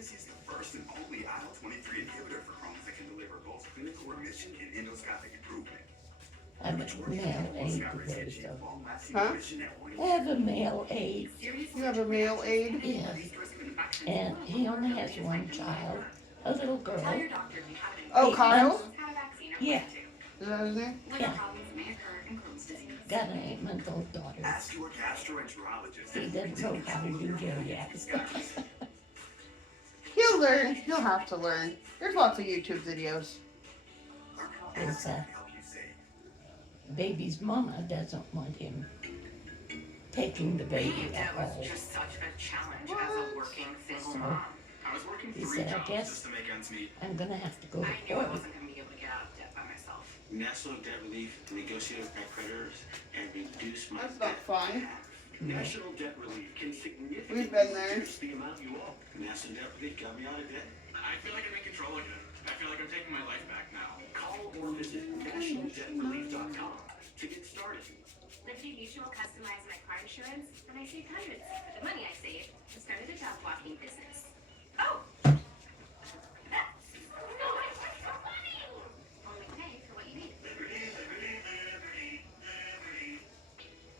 This is the first and only IL-23 inhibitor for Crohn's that can deliver both clinical remission and endoscopic improvement. I'm a male aide today, so. Huh? I have a male aide. You have a male aide? Yes. And he only has one child, a little girl. Oh, 8 Kyle? months. Yeah, Is that his name? yeah. Got an 8-month-old daughter. Ask your gastroenterologist. He doesn't know how to do geriatrics. He'll learn. He'll have to learn. There's lots of YouTube videos. His baby's mama doesn't want him taking the baby at That was all. just such a challenge as a working single mom. I was working He 3 said, I jobs guess just to make ends meet. I'm gonna have to go I to knew I court. wasn't going to be able to get out of debt by myself. National Debt Relief negotiated with my creditors and reduced my That's not debt. fun. National Debt Relief can significantly We've been there. reduce the amount you owe. National Debt Relief got me out of debt. I feel like I'm in control again. I feel like I'm taking my life back now. Call or visit nationaldebtrelief.com to get started. Liberty Mutual customized my car insurance, and I saved hundreds. The money I saved, I started a dog walking business. Oh! That's so funny! Only pay for what you need.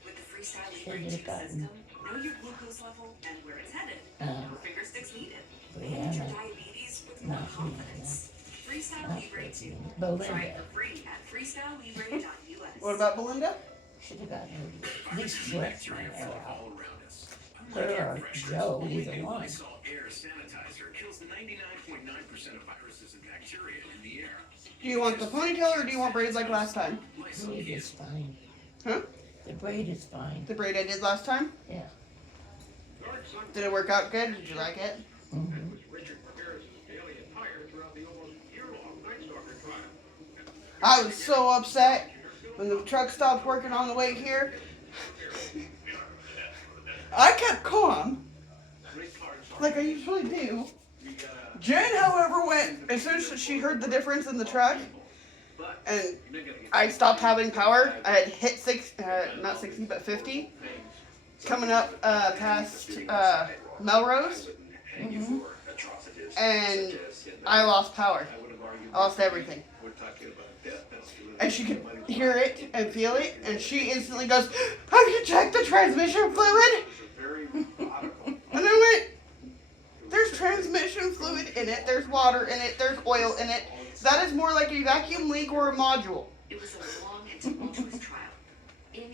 With the Freestyle Should Libre have 2 gotten, system, know your glucose level and where it's headed. No finger sticks needed. we Manage your haven't, diabetes with more not confidence. Freestyle not Libre 2. Try it Belinda. for free at freestylelibre.us. What about Belinda? Should have gotten her, at least swept my hair out. All around us. Her or Joe, either one. Lysol Air Sanitizer kills 99.9% of viruses and bacteria in the air. Do you want the ponytail or do you want braids like last time? The braid is fine. Huh? The braid is fine. The braid I did last time? Yeah. Did it work out good? Did you like it? Mm-hmm. Richard Ramirez's daily attire throughout the almost year-long Night Stalker trial. I was so upset when the truck stopped working on the way here. I kept calm, like I usually do. Jen, however, went as soon as she heard the difference in the truck, and I stopped having power. I had hit not 60, but 50, coming up past Melrose, and I lost power. I lost everything. And she could hear it and feel it, and she instantly goes, "Have you checked the transmission fluid?" And I went, "There's transmission fluid in it, there's water in it, there's oil in it. That is more like a vacuum leak or a module." It was a long and tumultuous trial.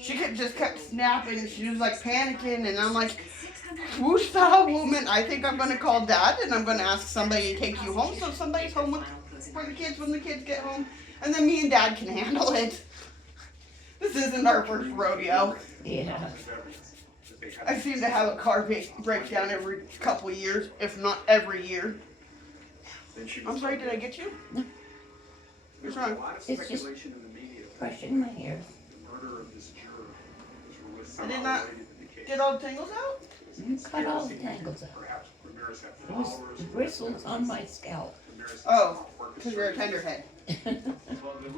She just kept snapping, and she was like panicking, and I'm like, And 600 "Woosah, woman, I think I'm gonna call Dad, and I'm gonna ask somebody to take you home, so somebody's home with, for the kids when the kids get home, and then me and Dad can handle it." This isn't our first rodeo. Yeah. I seem to have a car breakdown every couple of years, if not every year. I'm sorry, did I get you? No. What's wrong? It's just brushing my hair. I did not get all the tangles out? You cut all the tangles out. It was the bristles on my scalp. Oh, because you're a tenderhead.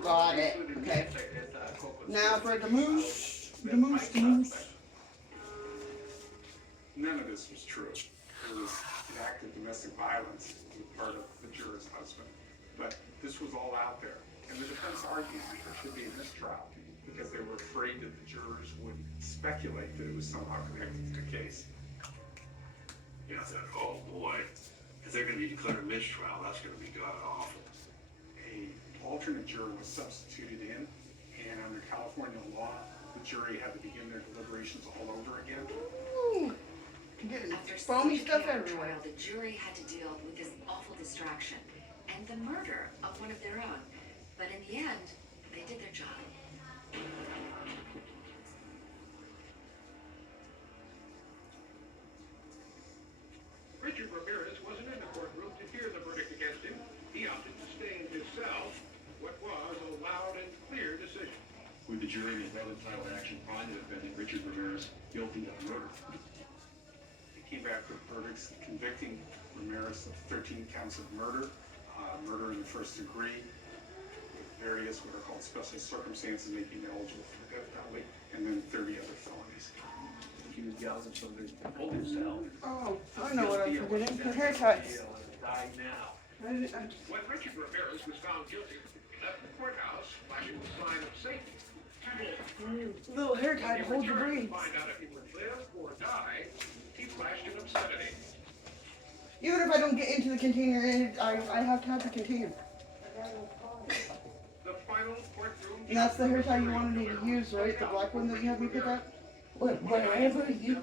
Got it. Okay. Now for the moose. The moose, the moose. None of this was true. It was an act of domestic violence on the part of the juror's husband. But this was all out there. And the defense argued that there should be a mistrial because they were afraid that the jurors would speculate that it was somehow connected to the case. You know, I thought, oh boy, if they're going to be declared a mistrial, that's going to be god awful. An alternate juror was substituted in, and under California law, the jury had to begin their deliberations all over again. Ooh. I'm getting After foamy such a stuff chaotic everywhere. trial, the jury had to deal with this awful distraction and the murder of one of their own. But in the end, they did their job. Richard Ramirez wasn't in the courtroom to hear the verdict against him. He opted to stay in his cell. What was a loud and clear decision. Would the jury in the title action find the defendant Richard Ramirez guilty of murder? They came back with verdicts convicting Ramirez of 13 counts of murder, murder in the first degree, with various what are called special circumstances making him eligible for the death penalty, and then 30 other felonies. He was gouged from the holding cell. Oh, I know what I'm forgetting. Her haircuts. die now. I- When Richard Ramirez was found guilty, he left the courthouse flashing the sign of safety. Little hair tie to hold your When he braids. returned to find out if he would live or die, he flashed an obscenity. Even if I don't get into the container, I have to have the container. The final courtroom. And that's the hair tie you wanted me to use, right? The black one that you had me pick up? Whatever you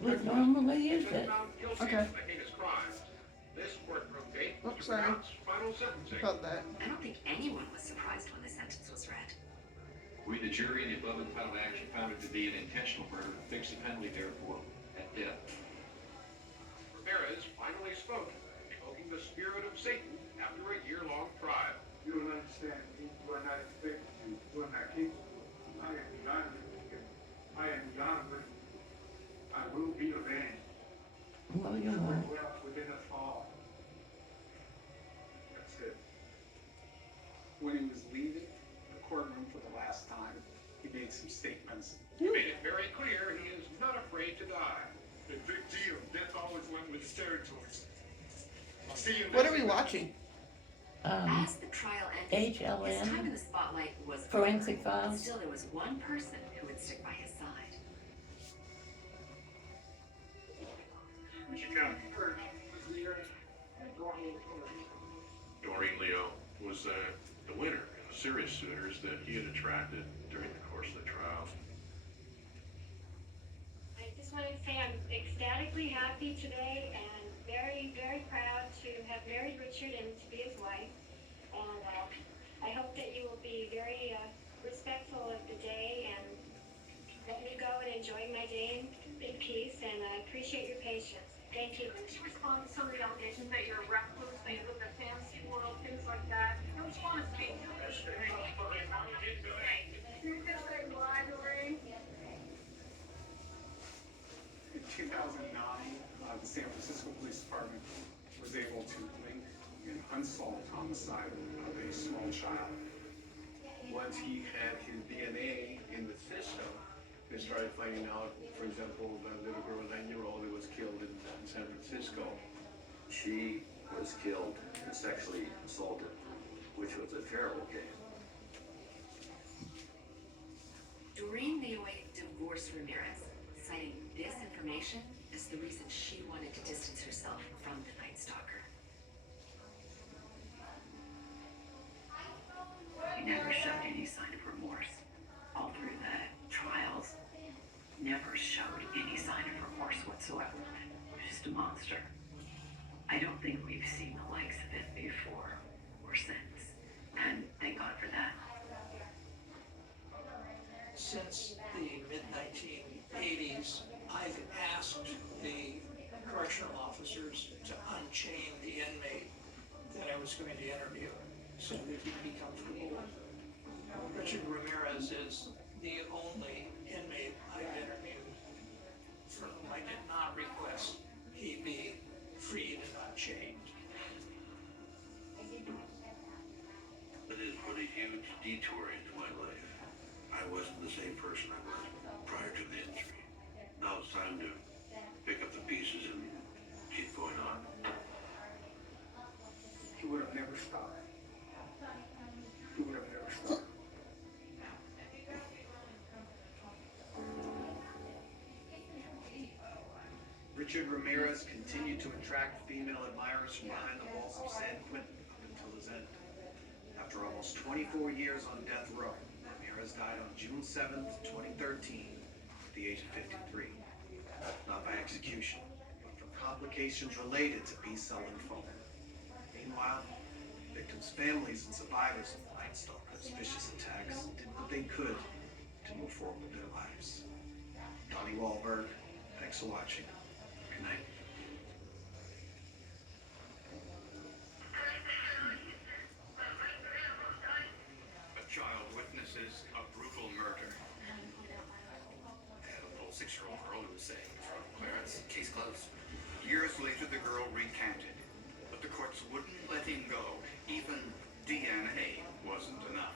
would normally use it. Okay. This courtroom date Oops, to sorry. pronounce final sentencing. About that. I don't think anyone was surprised when the sentence was read. We, the jury, in the above entitled action found it to be an intentional murder, fixed the penalty therefore at death. Ramirez finally spoke, evoking the spirit of Satan after a year-long trial. You don't understand. You are not expected to. You are not capable. I am beyond you. I am beyond you. I will be avenged. Well, you know. Well, within us all. That's it. When he was leaving the courtroom for the last time, he made some statements. He made it very clear he is not afraid to die. A big deal. Death always went with the territories. I'll see you. What are we watching? As the trial ended, his time in HLN, the spotlight was Forensic over, but Files. still, there was one person who would stick by his side. Doreen Leo was the winner in the serious suitors that he had attracted during the course of the trial. I just wanted to say I'm ecstatically happy today and very, very proud to have married Richard and to be his wife. And I hope that you will be very respectful of the day and let me go and enjoy my day in peace. And I appreciate your patience. Thank you. She responded to some of the allegations that you're a recluse, that you live in a fantasy world, things like that. I just want to speak to this. You just say why, Doreen? In 2009, the San Francisco Police Department was able to link an unsolved homicide of a small child. Once he had his DNA in the system, they started finding out, for example, the little girl, 9-year-old, who was killed in San Francisco. She was killed and sexually assaulted, which was a terrible case. Doreen Leo divorced Ramirez, citing this information as the reason she wanted to distance herself from the Night Stalker. He never showed any sign of remorse. All through the trials, never showed any sign of remorse whatsoever. Just a monster. I don't think we've seen the likes of it before or since. And thank God for that. Since the mid-1980s, I've asked the correctional officers to unchain the inmate that I was going to interview so that he'd be comfortable. Richard Ramirez is the only inmate I've interviewed for whom I did not request he be freed and unchained. It has put a huge detour into my life. I wasn't the same person I was prior to the injury. Now it's time to pick up the pieces and keep going on. He would have never stopped. He would have never stopped. Richard Ramirez continued to attract female admirers from behind the walls of San Quentin up until his end. After almost 24 years on death row, Ramirez died on June 7th, 2013, at the age of 53. Not by execution, but from complications related to B-cell lymphoma. Meanwhile, victims' families and survivors of the Night Stalker's vicious attacks did what they could to move forward with their lives. Donnie Wahlberg, thanks for watching. Good night. A child witnesses a brutal murder. They had a little 6-year-old girl who was saying in front of Clarence, case closed. Years later, the girl recanted, but the courts wouldn't let him go. Even DNA wasn't enough.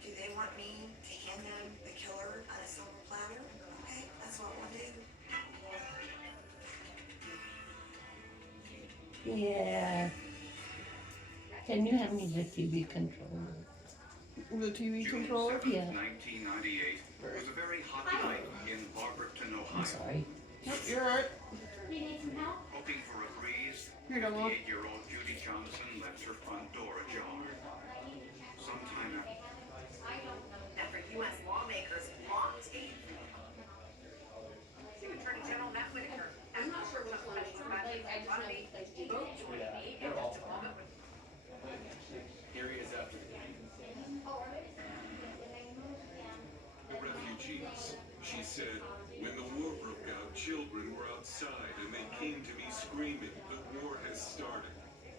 Do they want me to hand them the killer on a silver platter? Okay, that's what we'll do. Yeah. Can you hand me the TV controller? The TV controller? Yeah. 1998 was a very hot night in Barberton, I'm Ohio. sorry. Nope, you're right. Hoping for a breeze, Here you go, Mom. 58-year-old Judy Johnson left her front door ajar. Sometime After U.S. lawmakers blocked a Attorney General Matt Whitaker. I'm not sure what special about the economy. Both joined me in just a moment with Here he is after The refugees. She said, when the war broke out, children were outside and they came to me screaming, the war has started.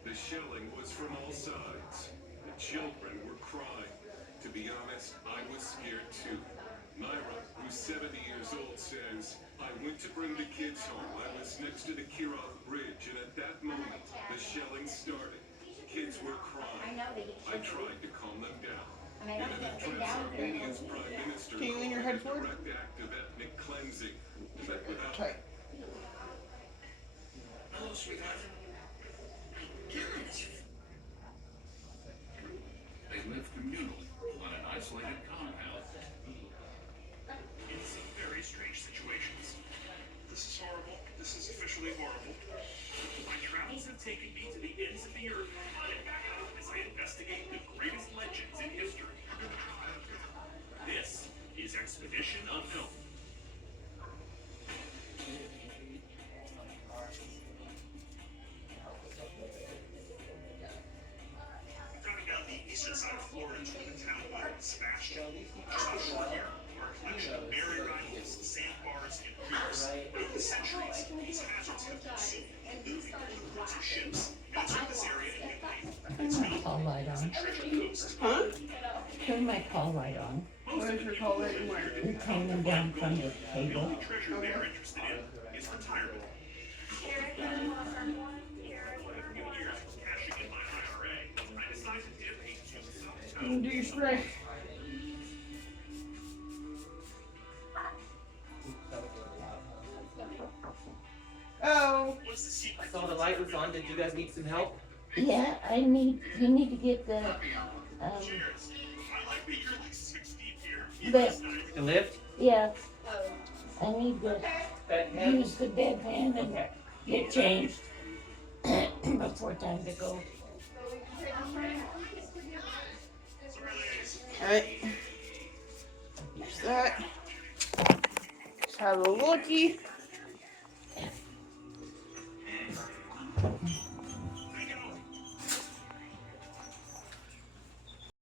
The shelling was from all sides. The children were crying. To be honest, I was scared too. Myra, who's 70 years old, says, I went to bring the kids home. I was next to the Kirov Bridge, and at that moment, the shelling started. Kids were crying. I tried to calm them down. In an address, Armenia's prime minister Can you lean your head called forward? a direct act of ethnic cleansing. But without Tight. Hello, sweetheart. They live communally on an isolated compound. In some very strange situations. This is horrible. This is officially horrible. My travels have taken me to the ends of the earth as I investigate the greatest legends in history. This is Expedition Unknown. Driving down the eastern side of Florida to the town of Sebastian. Just offshore here are a collection of merry rifles, sandbars, and piers. Over the centuries, these hazards have consumed moving crews of ships. And it's from this area in Italy. Turn my call light on. Treasure Coast. Huh? Turn my call light on. What is your call it and where? You're coming down from the The table. only treasure they're interested in is retirement. After a few years of cashing in my IRA, I decided to dip into some Do your spray. Oh. What's the secret? I saw the light was on. Did you guys need some help? Yeah, you need to get the, Cheers. I like that you're like 6 feet here. the, The lift? yeah. I need to Bedpan? use the bedpan and get changed before time to go. Alright. Use that. Let's have a lookie.